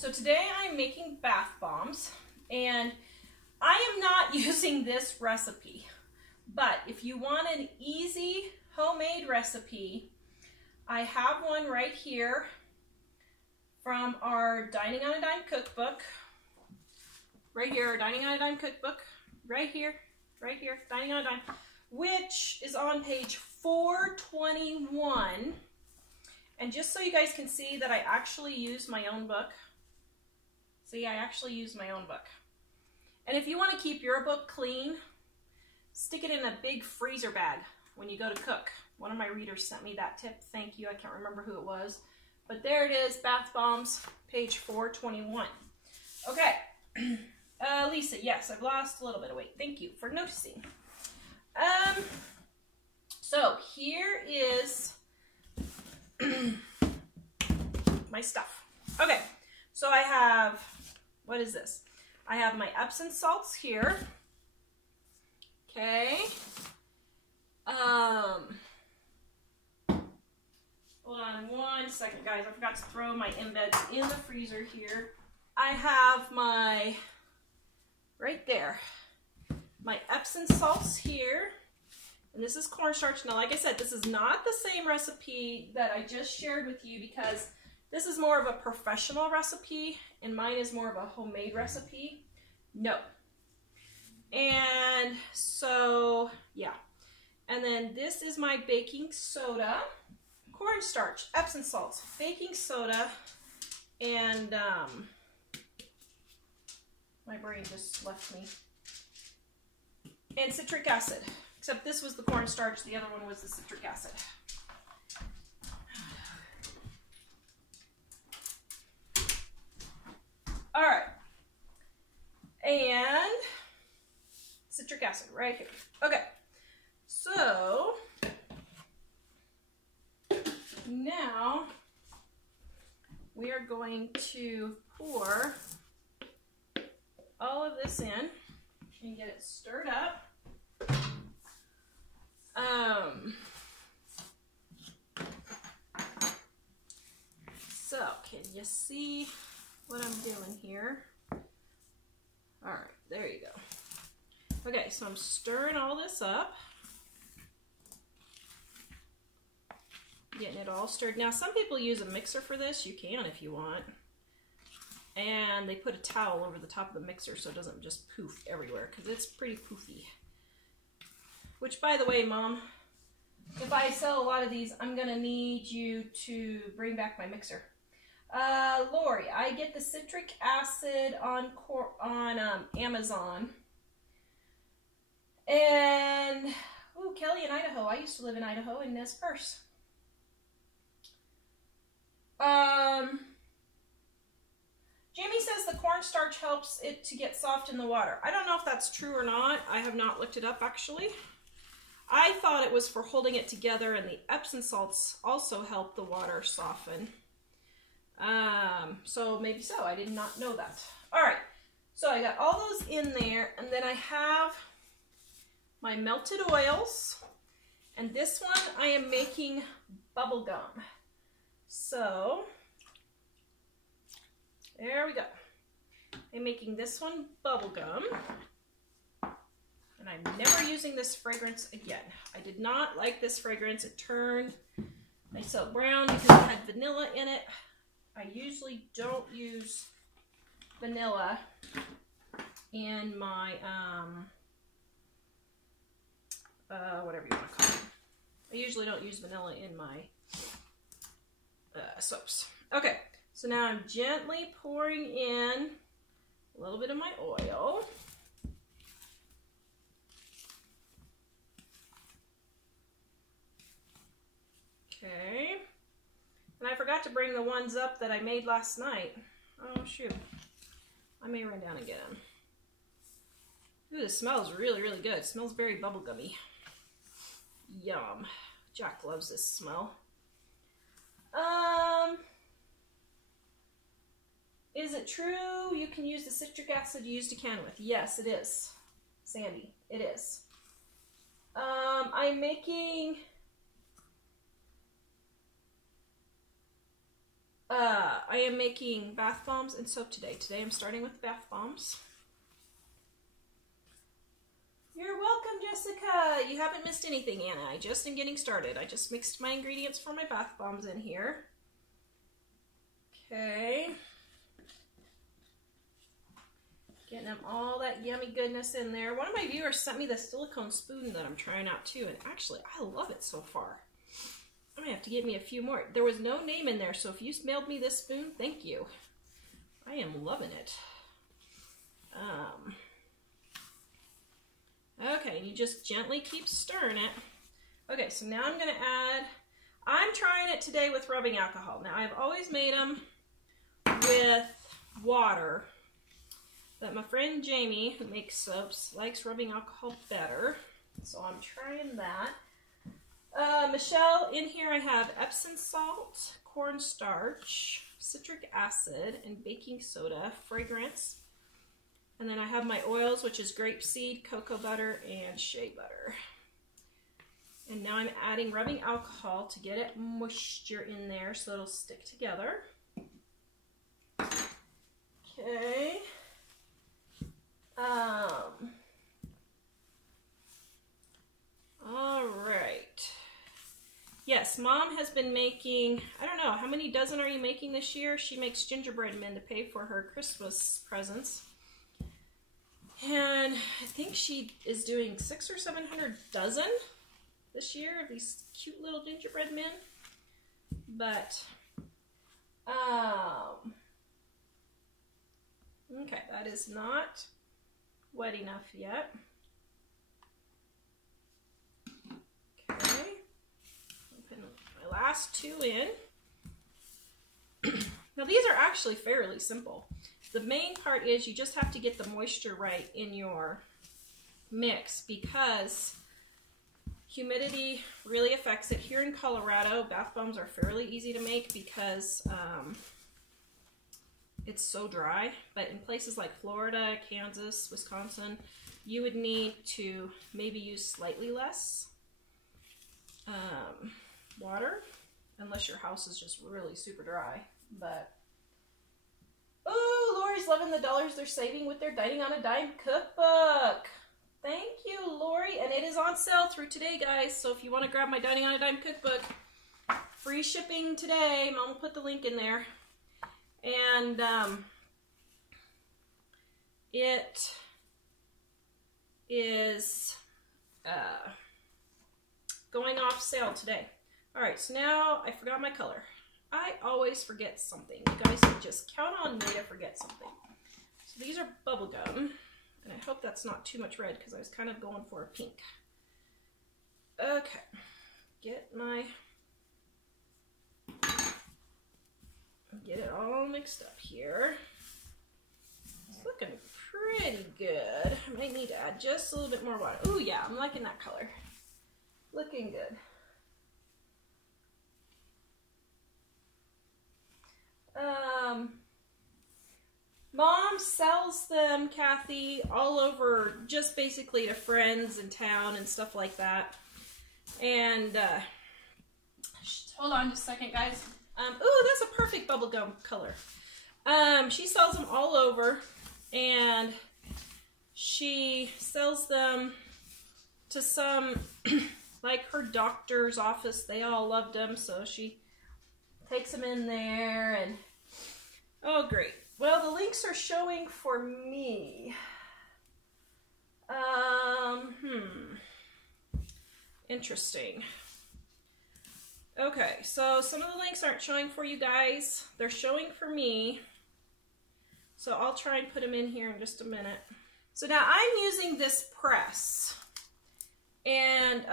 So today I'm making bath bombs, and I am not using this recipe, but if you want an easy homemade recipe, I have one right here from our Dining on a Dime cookbook. Right here, our Dining on a Dime cookbook. Right here, Dining on a Dime, which is on page 421. And just so you guys can see that I actually use my own book. See, I actually use my own book. And if you want to keep your book clean, stick it in a big freezer bag when you go to cook. One of my readers sent me that tip. Thank you. I can't remember who it was. But there it is, Bath Bombs, page 421. Okay. Lisa, yes, I've lost a little bit of weight. Thank you for noticing. So here is my stuff. Okay, so I have, what is this? I have my Epsom salts here. Okay. Hold on 1 second, guys. I forgot to throw my embeds in the freezer here. I have my, right there, my Epsom salts here. And this is cornstarch. Now, like I said, this is not the same recipe that I just shared with you because this is more of a professional recipe and mine is more of a homemade recipe. No. And so, yeah. And then this is my baking soda, cornstarch, Epsom salts, baking soda, and my brain just left me, and citric acid. Except this was the cornstarch, the other one was the citric acid. All right. And citric acid right here. Okay. So now we are going to pour all of this in and get it stirred up. So can you see what I'm doing here? All right, there you go. Okay, so I'm stirring all this up. Getting it all stirred. Now, some people use a mixer for this. You can if you want. And they put a towel over the top of the mixer so it doesn't just poof everywhere, because it's pretty poofy. Which, by the way, Mom, if I sell a lot of these, I'm going to need you to bring back my mixer. Lori, I get the citric acid on Amazon. And, ooh, Kelly in Idaho. I used to live in Idaho in Nez Perce. Jamie says the cornstarch helps it to get soft in the water. I don't know if that's true or not. I have not looked it up, actually. I thought it was for holding it together, and the Epsom salts also help the water soften. So maybe so. I did not know that. All right. So I got all those in there, and then I have my melted oils, and this one I am making bubble gum. So there we go. I'm making this one bubble gum. And I'm never using this fragrance again. I did not like this fragrance. It turned myself so brown because it had vanilla in it. I usually don't use vanilla in my, whatever you want to call it. I usually don't use vanilla in my soaps. Okay, so now I'm gently pouring in a little bit of my oil. Okay, and I forgot to bring the ones up that I made last night. Oh shoot, I may run down and get them. Ooh, this smells really, really good. It smells very bubblegummy. Yum. Jack loves this smell. Is it true you can use the citric acid you used to can with? Yes, it is. Sandy, it is. I'm making I am making bath bombs and soap today. Today I'm starting with bath bombs. You're welcome, Jessica. You haven't missed anything, Anna. I just am getting started. I just mixed my ingredients for my bath bombs in here. Okay. Getting them all that yummy goodness in there. One of my viewers sent me the silicone spoon that I'm trying out too, and actually I love it so far. I'm gonna have to get me a few more. There was no name in there, so if you mailed me this spoon, thank you. I am loving it. Okay, and you just gently keep stirring it. Okay, so now I'm gonna add, I'm trying it today with rubbing alcohol. Now I've always made them with water, but my friend Jamie, who makes soaps, likes rubbing alcohol better. So I'm trying that. Michelle, in here I have Epsom salt, cornstarch, citric acid, and baking soda, fragrance. And then I have my oils, which is grapeseed, cocoa butter, and shea butter. And now I'm adding rubbing alcohol to get it moisture in there so it'll stick together. Okay. All right. Yes, Mom has been making, I don't know, how many dozen are you making this year? She makes gingerbread men to pay for her Christmas presents. And I think she is doing 600 or 700 dozen this year of these cute little gingerbread men. But, okay, that is not wet enough yet. Okay, I'm putting my last two in. Now these are actually fairly simple. The main part is you just have to get the moisture right in your mix because humidity really affects it. Here in Colorado, bath bombs are fairly easy to make because it's so dry. But in places like Florida, Kansas, Wisconsin, you would need to maybe use slightly less water, unless your house is just really super dry. But oh, Lori's loving the dollars they're saving with their Dining on a Dime cookbook. Thank you, Lori. And it is on sale through today, guys. So if you want to grab my Dining on a Dime cookbook, free shipping today. Mom will put the link in there. And it is going off sale today. All right, so now I forgot my color. I always forget something. You guys can just count on me to forget something. So these are bubblegum, and I hope that's not too much red because I was kind of going for a pink. Okay, get it all mixed up here. It's looking pretty good. I might need to add just a little bit more water. Oh yeah, I'm liking that color. Looking good. Mom sells them, Kathy, all over, just basically to friends in town and stuff like that. And hold on just a second, guys. Ooh, that's a perfect bubblegum color. She sells them all over, and she sells them to some, like her doctor's office. They all loved them, so she takes them in there, and oh, great. Well, the links are showing for me. Interesting. Okay, so some of the links aren't showing for you guys. They're showing for me. So I'll try and put them in here in just a minute. So now I'm using this press. And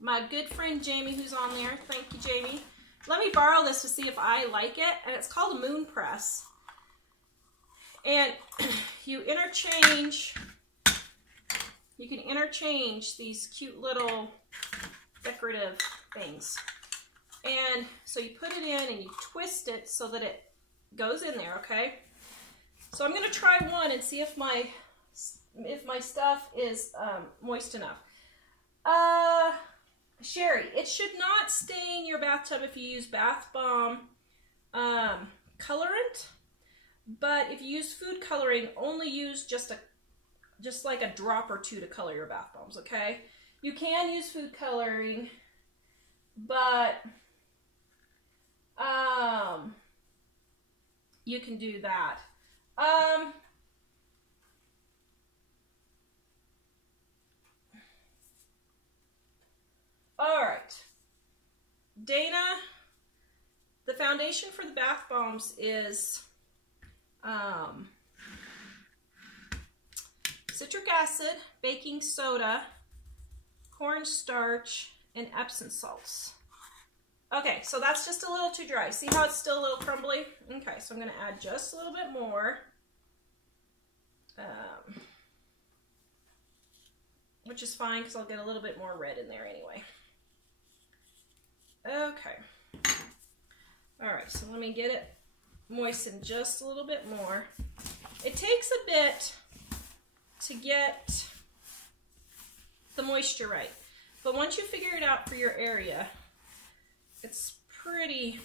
my good friend Jamie, who's on there, thank you, Jamie, let me borrow this to see if I like it. And it's called a moon press. And you can interchange these cute little decorative things. And so you put it in and you twist it so that it goes in there, okay? So I'm gonna try one and see if my stuff is moist enough. Sherry, it should not stain your bathtub if you use bath bomb colorant, but if you use food coloring, only use just like a drop or two to color your bath bombs, okay? You can use food coloring, but you can do that. All right, Dana, the foundation for the bath bombs is citric acid, baking soda, cornstarch, and Epsom salts. Okay, so that's just a little too dry. See how it's still a little crumbly? Okay, so I'm going to add just a little bit more. Which is fine because I'll get a little bit more red in there anyway. Okay. Alright, so let me get it moistened just a little bit more. It takes a bit to get the moisture right, but once you figure it out for your area, it's pretty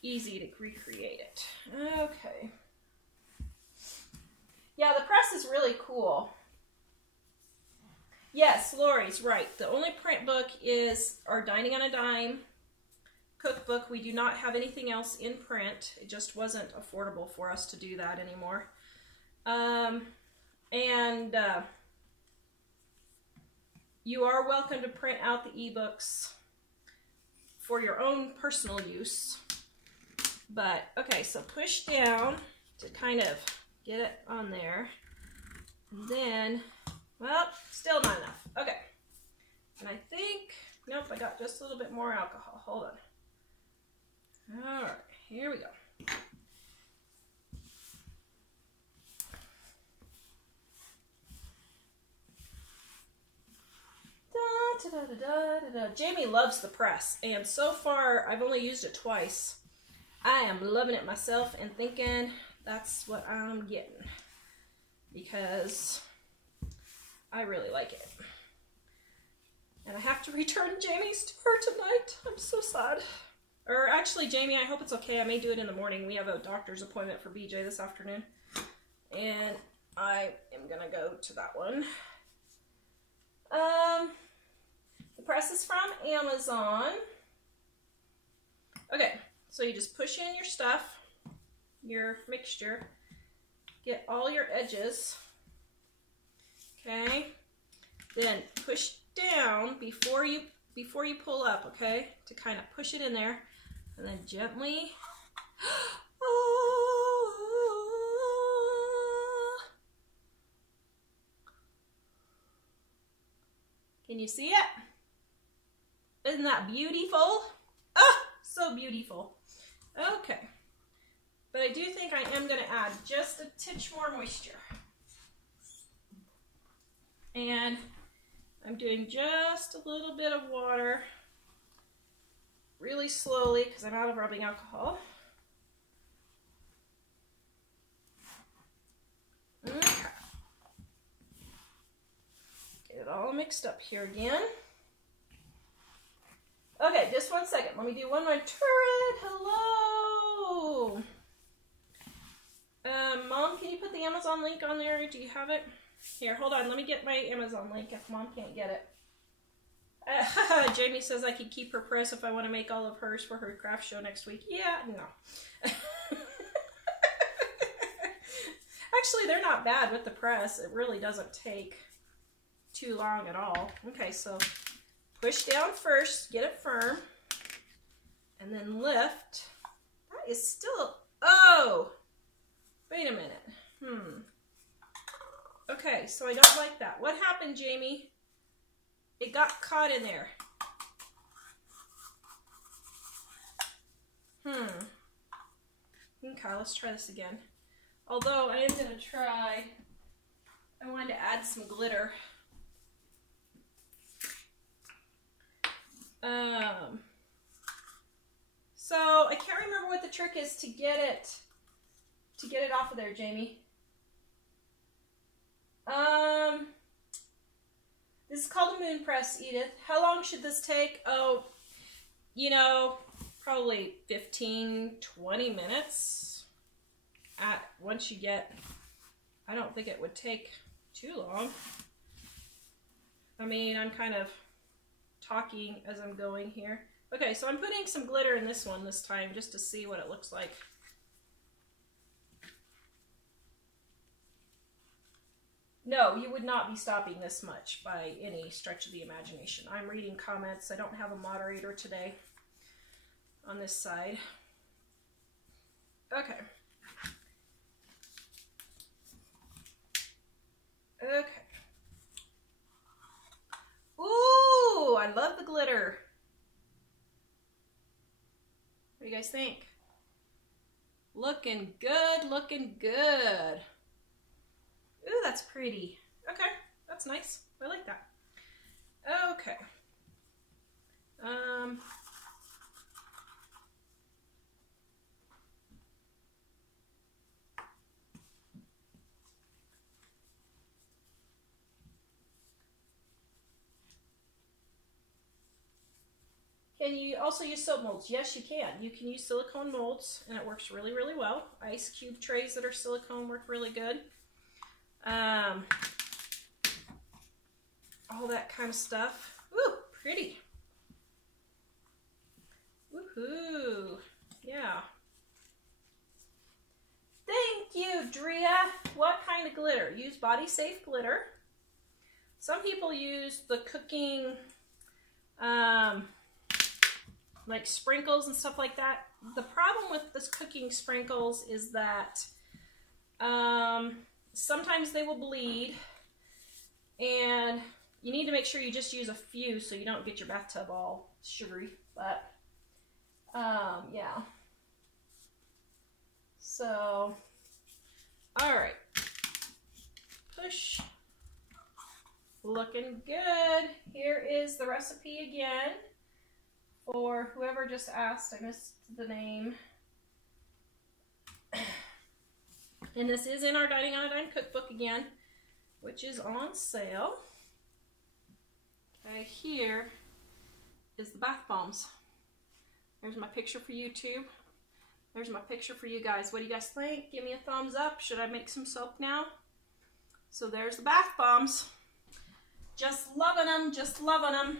easy to recreate it. Okay. Yeah, the press is really cool. Yes, Lori's right. The only print book is our Dining on a Dime cookbook. We do not have anything else in print. It just wasn't affordable for us to do that anymore. You are welcome to print out the ebooks for your own personal use. But, okay, so push down to kind of get it on there. And then, well, still not enough. Okay. And I think, nope, I got just a little bit more alcohol. Hold on. All right, here we go. Da, da, da, da, da, da. Jamie loves the press, and so far I've only used it twice. I am loving it myself and thinking that's what I'm getting because I really like it. And I have to return Jamie's to her tonight. I'm so sad. Or actually, Jamie, I hope it's okay. I may do it in the morning. We have a doctor's appointment for BJ this afternoon. And I am going to go to that one. The press is from Amazon. Okay, so you just push in your stuff, your mixture, get all your edges, okay? Then push down before you pull up, okay? To kind of push it in there, and then gently. Can you see it? Isn't that beautiful? Oh, so beautiful. Okay. But I do think I am going to add just a titch more moisture. And I'm doing just a little bit of water, really slowly, because I'm out of rubbing alcohol. Okay. Get it all mixed up here again. Okay, just 1 second. Let me do one more turret. Hello. Mom, can you put the Amazon link on there? Do you have it? Here, hold on. Let me get my Amazon link if Mom can't get it. Jamie says I could keep her press if I want to make all of hers for her craft show next week. Yeah, no. Actually, they're not bad with the press. It really doesn't take too long at all. Okay, so push down first, get it firm, and then lift. That is still, oh, wait a minute. Okay, so I don't like that. What happened, Jamie? It got caught in there. Okay, let's try this again. Although I am going to try, I wanted to add some glitter. So I can't remember what the trick is to get it off of there, Jamie. This is called a moon press, Edith. How long should this take? Oh, you know, probably 15-20 minutes. Once you get, I don't think it would take too long. I mean, I'm kind of talking as I'm going here. Okay, so I'm putting some glitter in this one this time just to see what it looks like. No, you would not be stopping this much by any stretch of the imagination. I'm reading comments. I don't have a moderator today on this side. Okay. Okay. Ooh, I love the glitter. What do you guys think? Looking good, looking good. Ooh, that's pretty. Okay, that's nice. I like that. Okay. Can you also use soap molds? Yes, you can. You can use silicone molds, and it works really, really well. Ice cube trays that are silicone work really good. All that kind of stuff. Ooh, pretty. Woohoo. Yeah. Thank you, Drea. What kind of glitter? Use body safe glitter. Some people use the cooking, like sprinkles and stuff like that. The problem with this cooking sprinkles is that sometimes they will bleed, and you need to make sure you just use a few so you don't get your bathtub all sugary. But yeah. So, all right. Push. Looking good. Here is the recipe again. For whoever just asked, I missed the name. And this is in our Dining on a Dime cookbook again, which is on sale. Okay, here is the bath bombs. There's my picture for YouTube. There's my picture for you guys. What do you guys think? Give me a thumbs up. Should I make some soap now? So there's the bath bombs. Just loving them, just loving them.